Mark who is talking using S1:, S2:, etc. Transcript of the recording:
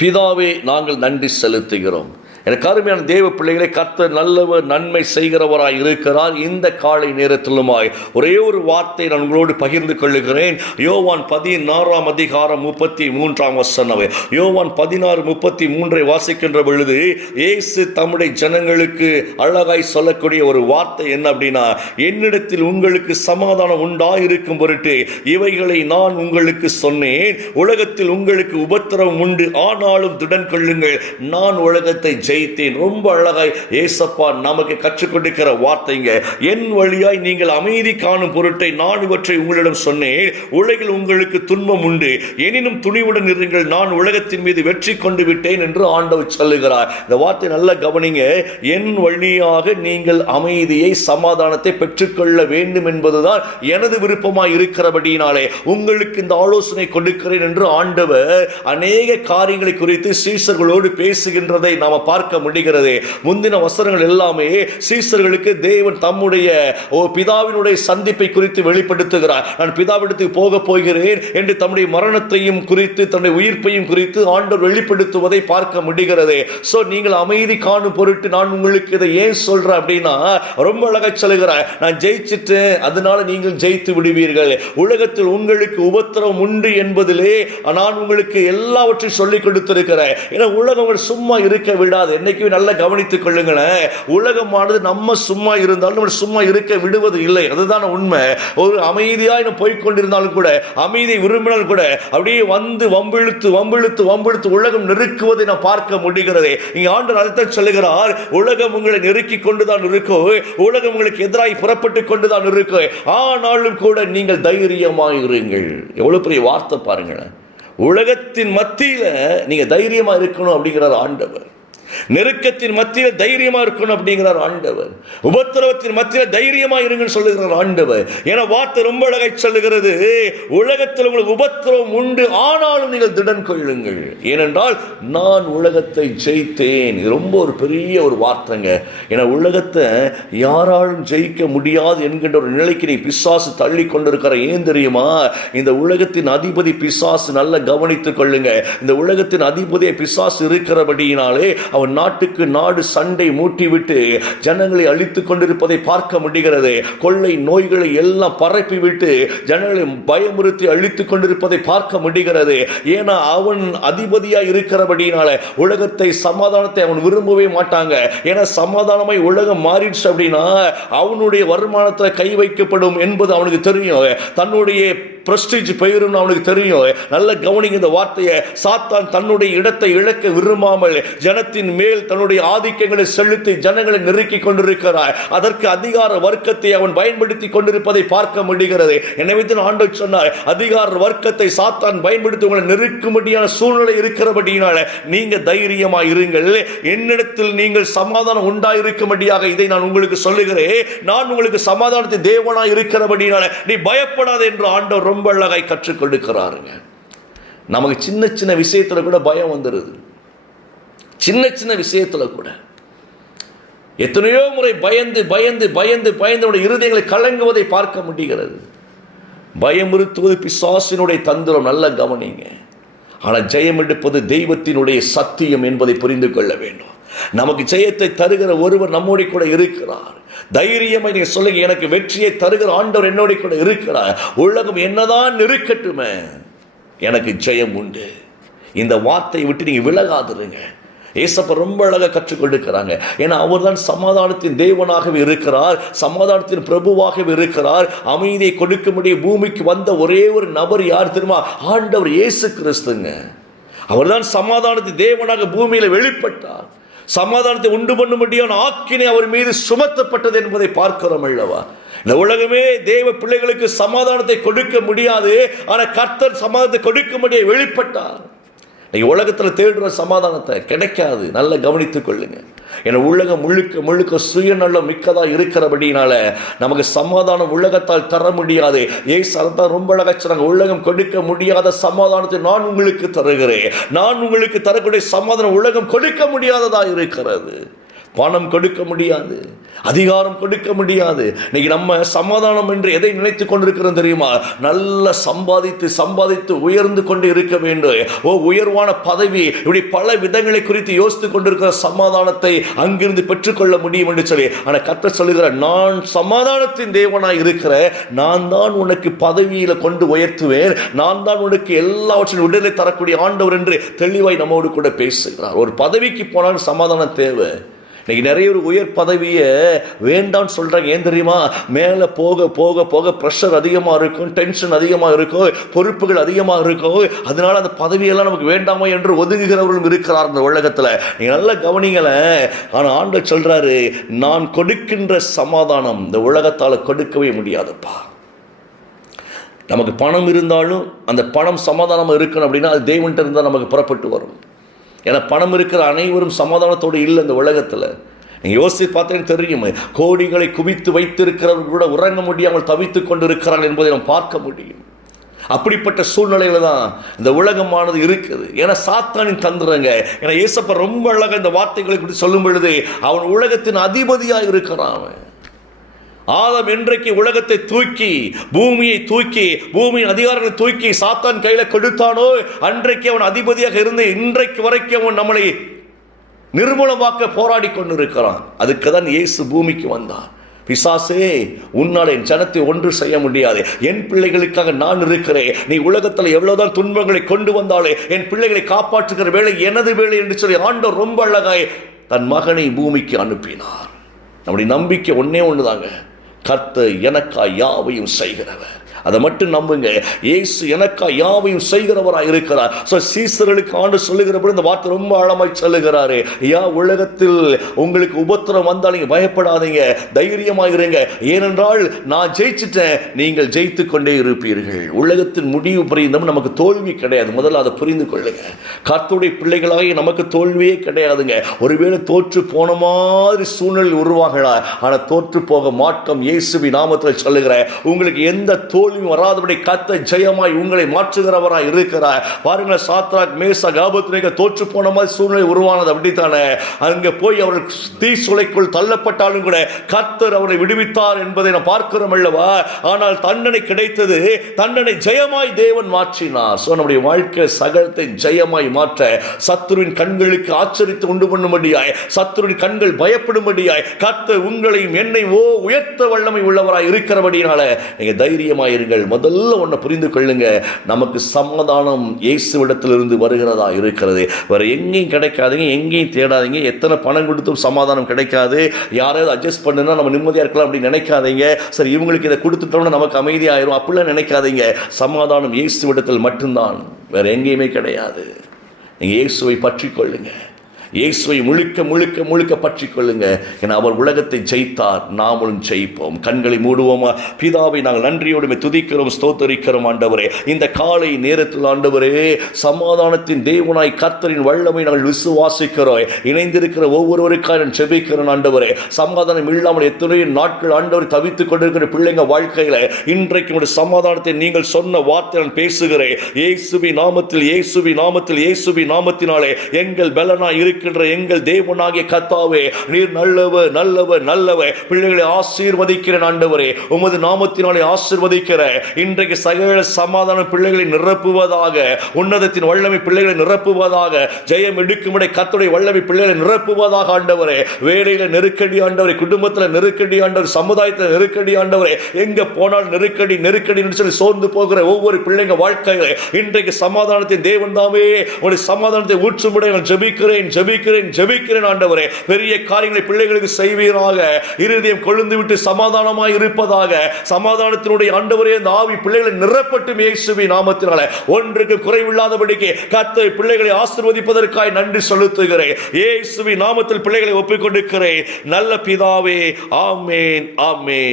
S1: பிதாவே நாங்கள் நன்றி செலுத்துகிறோம். எனக்கு அருமையான தேவ பிள்ளைகளை கத்த நல்லவர் நன்மை செய்கிறவராய் இருக்கிறார். இந்த காலை நேரத்திலுமாய் ஒரே ஒரு வார்த்தை நான் உங்களோடு பகிர்ந்து கொள்ளுகிறேன். யோவான் பதினாறாம் அதிகாரம் முப்பத்தி மூன்றாம் வசனவை யோவான் பதினாறு முப்பத்தி மூன்றை வாசிக்கின்ற பொழுது இயேசு தம்முடைய ஜனங்களுக்கு அழகாய் சொல்லக்கூடிய ஒரு வார்த்தை என்ன அப்படின்னா என்னிடத்தில் உங்களுக்கு சமாதானம் உண்டாயிருக்கும் பொருட்டு இவைகளை நான் உங்களுக்கு சொன்னேன். உலகத்தில் உங்களுக்கு உபத்திரவம் உண்டு. ஆனாலும் திடன் கொள்ளுங்கள். நான் உலகத்தை செய்தேன். ரொம்ப அழகாய் ஏசப்பா நமக்கு கற்றுக்கொண்டிருக்கிற வார்த்தைங்க. என் வழியாய் நீங்கள் அமைதி காணும் பொருட்டை நான் இவற்றை உங்களிடம் சொன்னேன். உலகில் உங்களுக்கு துன்பம் உண்டு. எனினும் துணிவுடன் இருங்கள். நான் உலகத்தின் மீது வெற்றி கொண்டு விட்டேன் என்று ஆண்டவர் சொல்லுகிறார். இந்த வார்த்தை நல்லா கவனிங்க. என் வழியாக நீங்கள் அமைதியை சமாதானத்தை பெற்றுக்கொள்ள வேண்டும் என்பதுதான் எனது விருப்பமாய் இருக்கிறபடியினாலே உங்களுக்கு இந்த ஆலோசனை கொடுக்கிறேன் என்று ஆண்டவர் அநேக காரியங்களை குறித்து சீசர்களோடு பேசுகின்றதை நாம் பார்க்க முடிகிறது. முந்தின வசனங்கள் எல்லாமே சீசர்களுக்கு தேவன் தம்முடைய ஓ பிதாவினுடைய சந்திப்பை குறித்து வெளிப்படுத்துகிறார். நான் பிதாவிடத்துக்கு போக போகிறேன் என்று தம்முடைய மரணத்தையும் குறித்து தன்னுடைய உயிர்ப்பையும் குறித்து ஆண்டவர் வெளிப்படுத்துவதை பார்க்க முடிகிறது. சோ நீங்கள் அமைதி காணும் பொருட்டு நான் உங்களுக்கு இதை ஏன் சொல்றேன் அப்படின்னா ரொம்ப அழகா சொல்லுகிறேன் நான் ஜெயிச்சிட்டேன் அதனால நீங்கள் ஜெயித்து விடுவீர்கள். உலகத்தில் உங்களுக்கு உபத்திரம் உண்டு என்பதிலே நான் உங்களுக்கு எல்லாவற்றையும் சொல்லிக் கொடுத்திருக்கிறேன். ஏன்னா உலகம் சும்மா இருக்க விடாது. என்னைக்குமே நல்லா கவனித்துக் கொள்ளுங்களேன். உலகமானது நம்ம சும்மா இருந்தாலும் நம்ம சும்மா இருக்க விடுவது இல்லை. அதுதான் உண்மை. ஒரு அமைதியாக இன்னும் போய் கொண்டிருந்தாலும் கூட அமைதியை விரும்பினாலும் கூட அப்படியே வந்து வம்பிழுத்து வம்பிழுத்து வம்பிழுத்து உலகம் நெருக்குவதை நான் பார்க்க முடிகிறது. இங்கே ஆண்டு அதைத்தான் சொல்லுகிறார். உலகம் உங்களை நெருக்கி கொண்டுதான் இருக்கும். உலகம் உங்களுக்கு எதிராக புறப்பட்டு கொண்டுதான் இருக்கும். ஆனாலும் கூட நீங்கள் தைரியமாக இருங்கள் எவ்வளோ பெரிய வார்த்தை பாருங்களேன். உலகத்தின் மத்தியில் நீங்கள் தைரியமாக இருக்கணும் அப்படிங்கிறார் ஆண்டவர். நெருக்கத்தின் மத்தியில் தைரியமா இருக்கணும் அப்படிங்கிறார் ஆண்டவர். உபத்திரவத்தின் மத்தியில் தைரியமா இருங்கன்னு சொல்லுகிறார் ஆண்டவர். ஏன்னா வார்த்தை ரொம்ப அழகை சொல்லுகிறது. உலகத்தில் உங்களுக்கு உபத்திரவம் உண்டு ஆனாலும் நீங்கள் திடன் கொள்ளுங்கள். ஏனென்றால் நான் உலகத்தை ஜெயித்தேன். இது ரொம்ப ஒரு பெரிய ஒரு வார்த்தைங்க. ஏன்னா உலகத்தை யாராலும் ஜெயிக்க முடியாது என்கின்ற ஒரு நிலைக்கு நீ பிசாசு தள்ளி கொண்டிருக்கிற. ஏன் தெரியுமா? இந்த உலகத்தின் அதிபதி பிசாசு நல்ல கவனித்துக் கொள்ளுங்க. இந்த உலகத்தின் அதிபதியை பிசாசு இருக்கிறபடியினாலே அவன் நாட்டுக்கு நாடு சண்டை மூட்டிவிட்டு ஜனங்களை அழித்துக் கொண்டிருப்பதை பார்க்க முடிகிறது. கொள்ளை நோய்களை எல்லாம் பரப்பி விட்டு ஜனங்களை பயமுறுத்தி அழித்துக் கொண்டிருப்பதை பார்க்க முடிகிறது. ஏன்னா அவன் அதிபதியாக இருக்கிறபடினால உலகத்தை சமாதானத்தை அவன் விரும்பவே மாட்டாங்க. ஏன்னா சமாதானமாய் உலகம் மாறிடுச்சு அப்படின்னா அவனுடைய வருமானத்தில் கை வைக்கப்படும் என்பது அவனுக்கு தெரியும். தன்னுடைய பிரஸ்டீஜ் பெயரும் அவனுக்கு தெரியும். நல்ல கவனிங்க இந்த வார்த்தையை. சாத்தான் தன்னுடைய இடத்தை இழக்க விரும்பாமல் ஜனத்தின் மேல் தன்னுடைய ஆதிக்கங்களை செலுத்தி ஜனங்களை நெருக்கி கொண்டிருக்கிறார். அதற்கு அதிகார வர்க்கத்தை அவன் பயன்படுத்தி கொண்டிருப்பதை பார்க்க முடிகிறது. எனவே ஆண்டு ஆண்டவர் சொன்னார் அதிகார வர்க்கத்தை சாத்தான் பயன்படுத்தி உங்களை நெருக்கும்படியான சூழ்நிலை இருக்கிறபடியினால நீங்க தைரியமா இருங்கள். என்னிடத்தில் நீங்கள் சமாதானம் உண்டாயிருக்கும்படியாக இதை நான் உங்களுக்கு சொல்லுகிறேன். நான் உங்களுக்கு சமாதானத்தை தேவனா இருக்கிறபடினால நீ பயப்படாத என்று ஆண்டவர் ரொம்ப அழகாய் கற்றுக் கொடுக்கிறாருங்க. நமக்கு சின்ன சின்ன விஷயத்துல கூட பயம் வந்துடுது சின்ன சின்ன விஷயத்துல கூட. எத்தனையோ முறை பயந்து பயந்து பயந்து பயந்து இருதயங்களை கலங்குவதை பார்க்க முடிகிறது. பயமுறுத்துவது பிசாசினுடைய தந்திரம் நல்ல கவனிங்க. ஆனால் ஜெயம் எடுப்பது தெய்வத்தினுடைய சத்தியம் என்பதை புரிந்து கொள்ள வேண்டும். நமக்கு ஜெயத்தை தருகிற ஒருவர் நம்மோடு கூட இருக்கிறார். தைரியமாக நீங்க சொல்லுங்க எனக்கு வெற்றியை தருகிற ஆண்டவர் என்னோட கூட இருக்கிறார். உலகம் என்னதான் இருக்கட்டுமே எனக்கு ஜெயம் உண்டு. இந்த வார்த்தையை விட்டு நீங்க விலகாதுருங்க. ஏசப்ப ரொம்ப அழகாக கற்றுக்கொண்டிருக்கிறாங்க. ஏன்னா அவர் தான் சமாதானத்தின் தேவனாகவே இருக்கிறார் சமாதானத்தின் பிரபுவாகவே இருக்கிறார். அமைதியை கொடுக்க முடிய பூமிக்கு வந்த ஒரே ஒரு நபர் யார் தெரியுமா? ஆண்டவர் இயேசு கிறிஸ்துங்க. அவர்தான் சமாதானத்தின் தேவனாக பூமியில வெளிப்பட்டார். சமாதானத்தை உண்டு பண்ணும்படியான ஆக்கினை அவர் மீது சுமத்தப்பட்டது என்பதை பார்க்கிறோம் அல்லவா? இந்த உலகமே தேவ பிள்ளைகளுக்கு சமாதானத்தை கொடுக்க முடியாது. ஆனால் கர்த்தர் சமாதானத்தை கொடுக்க முடிய வெளிப்பட்டார். நீங்கள் உலகத்தில் தேடுற சமாதானத்தை கிடைக்காது. நல்லா கவனித்துக் கொள்ளுங்க. என உலகம் முழுக்க முழுக்க சுயநலம் மிக்கதாக இருக்கிறபடினால நமக்கு சமாதானம் உலகத்தால் தர முடியாது. ஏசு அதான் ரொம்ப அழகா சொன்னாங்க உலகம் கொடுக்க முடியாத சமாதானத்தை நான் உங்களுக்கு தருகிறேன். நான் உங்களுக்கு தரக்கூடிய சமாதானம் உலகம் கொடுக்க முடியாததாக இருக்கிறது. பணம் கொடுக்க முடியாது அதிகாரம் கொடுக்க முடியாது. இன்னைக்கு நம்ம சமாதானம் என்று எதை நினைத்து கொண்டிருக்கிறோம் தெரியுமா? நல்ல சம்பாதித்து சம்பாதித்து உயர்ந்து கொண்டு இருக்க வேண்டும். ஓ உயர்வான பதவி இப்படி பல விதங்களை குறித்து யோசித்து கொண்டிருக்கிற சமாதானத்தை அங்கிருந்து பெற்றுக்கொள்ள முடியும் என்று சொல்லி ஆனால் கத்த சொல்லுகிற நான் சமாதானத்தின் தேவனாய் இருக்கிற நான் தான் உனக்கு பதவியில் கொண்டு உயர்த்துவேன். நான் தான் உனக்கு எல்லாவற்றின் விடுதலை தரக்கூடிய ஆண்டவர் என்று தெளிவாய் நம்மோடு கூட பேசுகிறார். ஒரு பதவிக்கு போனால் சமாதானம் தேவை. இன்னைக்கு நிறைய ஒரு உயர் பதவியை வேண்டாம்னு சொல்கிறாங்க ஏன் தெரியுமா? மேலே போக போக போக ப்ரெஷர் அதிகமாக இருக்கும் டென்ஷன் அதிகமாக இருக்கும் பொறுப்புகள் அதிகமாக இருக்கும். அதனால அந்த பதவியெல்லாம் நமக்கு வேண்டாமா என்று ஒதுங்குகிறவர்களும் இருக்கிறார் இந்த உலகத்தில். நீங்கள் நல்லா கவனிங்களேன் ஆனால் ஆண்டு சொல்கிறாரு நான் கொடுக்கின்ற சமாதானம் இந்த உலகத்தால் கொடுக்கவே முடியாதுப்பா. நமக்கு பணம் இருந்தாலும் அந்த பணம் சமாதானம் இருக்கணும் அப்படின்னா அது தெய்வன்ட்டு இருந்தால் நமக்கு புறப்பட்டு வரும். ஏன்னா பணம் இருக்கிற அனைவரும் சமாதானத்தோடு இல்லை இந்த உலகத்தில். நீங்கள் யோசித்து பார்த்தீங்கன்னு தெரியும் கோடிகளை குவித்து வைத்திருக்கிறவர்கள் கூட உறங்க முடியாமல் தவித்து கொண்டு இருக்கிறார்கள் என்பதை நாம் பார்க்க முடியும். அப்படிப்பட்ட சூழ்நிலையில தான் இந்த உலகமானது இருக்குது. ஏன்னா சாத்தானின் தந்துடுறங்க ஏன்னா ஏசப்ப ரொம்ப அழகாக இந்த வார்த்தைகளை குறித்து சொல்லும் பொழுது அவன் உலகத்தின் அதிபதியாக இருக்கிறான் அவன். ஆதம் என்றைக்கு உலகத்தை தூக்கி பூமியை தூக்கி பூமியின் அதிகாரங்களை தூக்கி சாத்தான் கையில கொடுத்தானோ? அன்றைக்கு அவன் அதிபதியாக இருந்து இன்றைக்கு வரைக்கும் அவன் நம்மளை நிர்மூலமாக்க போராடி கொண்டிருக்கிறான். அதுக்கு தான் இயேசு பூமிக்கு வந்தான். பிசாசே உன்னால் என் ஜனத்தை ஒன்று செய்ய முடியாது. என் பிள்ளைகளுக்காக நான் இருக்கிறேன். நீ உலகத்தில் எவ்வளவுதான் துன்பங்களை கொண்டு வந்தாலே என் பிள்ளைகளை காப்பாற்றுகிற வேலை எனது வேலை என்று சொல்லி ஆண்டவர் ரொம்ப அழகாய் தன் மகனை பூமிக்கு அனுப்பினார். நம்முடைய நம்பிக்கை ஒன்னே ஒண்ணுதாங்க. கர்த்த எனக்கா யாவையும் செய்கிறவர். அதை மட்டும் நம்புங்க. இயேசு எனக்கா யாவையும் செய்கிறவராக இருக்கிறார். ஸோ சீசர்களுக்கு ஆண்டு சொல்லுகிறபடி இந்த வார்த்தை ரொம்ப ஆழமாய் சொல்லுகிறாரு. யா உலகத்தில் உங்களுக்கு உபத்திரம் வந்தால் நீங்கள் பயப்படாதீங்க. தைரியமாக இருங்க. ஏனென்றால் நான் ஜெயிச்சிட்டேன். நீங்கள் ஜெயித்து கொண்டே இருப்பீர்கள். உலகத்தின் முடிவு புரிந்தும் நமக்கு தோல்வி கிடையாது. முதல்ல அதை புரிந்து கொள்ளுங்க. கர்த்தருடைய பிள்ளைகளாகி நமக்கு தோல்வியே கிடையாதுங்க. ஒருவேளை தோற்று போன மாதிரி சூழ்நிலை உருவாகலாம். ஆனால் தோற்று போக மாட்டோம். இயேசுவி நாமத்தில் சொல்லுகிறேன். உங்களுக்கு எந்த தோல்வி தோல்வியும் வராதபடி கத்த ஜெயமாய் உங்களை மாற்றுகிறவராய் இருக்கிறார். பாருங்கள் சாத்ராக் மேசா காபத்ரேக தோற்று போன மாதிரி சூழ்நிலை உருவானது அப்படித்தானே? அங்கே போய் அவர்கள் தீ சுளைக்குள் தள்ளப்பட்டாலும் கூட கர்த்தர் அவரை விடுவித்தார் என்பதை நான் பார்க்கிறோம் அல்லவா? ஆனால் தண்டனை கிடைத்தது தண்டனை ஜெயமாய் தேவன் மாற்றினார். ஸோ நம்முடைய வாழ்க்கை சகலத்தை ஜெயமாய் மாற்ற சத்துருவின் கண்களுக்கு ஆச்சரித்து உண்டு பண்ணும்படியாய் சத்துருவின் கண்கள் பயப்படும்படியாய் கர்த்தர் உங்களையும் என்னை ஓ உயர்த்த வல்லமை உள்ளவராய் இருக்கிறபடினால நீங்கள் தைரியமாய் இருங்கள் முதல்ல ஒன்றை புரிந்து கொள்ளுங்க. நமக்கு சமாதானம் இயேசுவிடத்திலிருந்து வருகிறதா இருக்கிறது. வேற எங்கேயும் கிடைக்காதீங்க எங்கேயும் தேடாதீங்க. எத்தனை பணம் கொடுத்தும் சமாதானம் கிடைக்காது. யாராவது அட்ஜஸ்ட் பண்ணுனா நம்ம நிம்மதியாக இருக்கலாம் அப்படின்னு நினைக்காதீங்க. சரி இவங்களுக்கு இதை கொடுத்துட்டோம்னா நமக்கு அமைதியாயிரும் அப்படிலாம் நினைக்காதீங்க. சமாதானம் இயேசுவிடத்தில் மட்டும்தான். வேற எங்கேயுமே கிடையாது. நீங்கள் இயேசுவை பற்றி கொள்ளுங்கள் இயேசுவை முழுக்க முழுக்க முழுக்க பற்றி கொள்ளுங்க ஏன்னா அவர் உலகத்தை ஜெயித்தார் நாமளும் ஜெயிப்போம். கண்களை மூடுவோமா? பிதாவை நாங்கள் நன்றியோடுமே துதிக்கிறோம் ஸ்தோத்தரிக்கிறோம் ஆண்டவரே. இந்த காலை நேரத்தில் ஆண்டவரே சமாதானத்தின் தேவனாய் கர்த்தரின் வல்லமை நாங்கள் விசுவாசிக்கிறோம். இணைந்திருக்கிற ஒவ்வொருவருக்காக நான் செபிக்கிறேன் ஆண்டவரே. சமாதானம் இல்லாமல் எத்தனையோ நாட்கள் ஆண்டவர் தவித்துக் கொண்டிருக்கிற பிள்ளைங்க வாழ்க்கையில் இன்றைக்கு உடைய சமாதானத்தை நீங்கள் சொன்ன வார்த்தை நான் பேசுகிறேன். இயேசுவி நாமத்தில் இயேசுவி நாமத்தில் இயேசுவி நாமத்தினாலே எங்கள் பலனாய் இருக்கின்ற எங்கள் தேவனாகிய கத்தாவே நீர் நல்லவர் நல்லவர் நல்லவர் பிள்ளைகளை ஆசீர்வதிக்கிற ஆண்டவரே. உமது நாமத்தினாலே ஆசீர்வதிக்கிற இன்றைக்கு சகல சமாதான பிள்ளைகளை நிரப்புவதாக உன்னதத்தின் வல்லமை பிள்ளைகளை நிரப்புவதாக ஜெயம் எடுக்கும்படி கத்துடைய வல்லமை பிள்ளைகளை நிரப்புவதாக ஆண்டவரே. வேலையில நெருக்கடி ஆண்டவரே குடும்பத்தில் நெருக்கடி ஆண்டவர் சமுதாயத்தில் நெருக்கடி ஆண்டவரே. எங்க போனால் நெருக்கடி நெருக்கடி சொல்லி சோர்ந்து போகிற ஒவ்வொரு பிள்ளைங்க வாழ்க்கையில இன்றைக்கு சமாதானத்தின் தேவன் தாமே உடைய சமாதானத்தை ஊற்றும்படி நான் ஜபிக்கிறேன் ஜெபிக்கிறேன் ஜெபிக்கிறேன் ஆண்டவரே. பெரிய காரியங்களை பிள்ளைகளுக்கு செய்வீராக. இருதயம் கொழுந்து விட்டு சமாதானமாய் இருப்பதாக. சமாதானத்தினுடைய ஆண்டவரே அந்த ஆவி பிள்ளைகளை நிரப்பட்டும் இயேசுவி நாமத்தினால. ஒன்றுக்கு குறைவில்லாதபடிக்கு கத்தை பிள்ளைகளை ஆசிர்வதிப்பதற்காய் நன்றி செலுத்துகிறேன். இயேசுவி நாமத்தில் பிள்ளைகளை ஒப்புக்கொண்டிருக்கிறேன். நல்ல பிதாவே ஆமேன் ஆமேன்.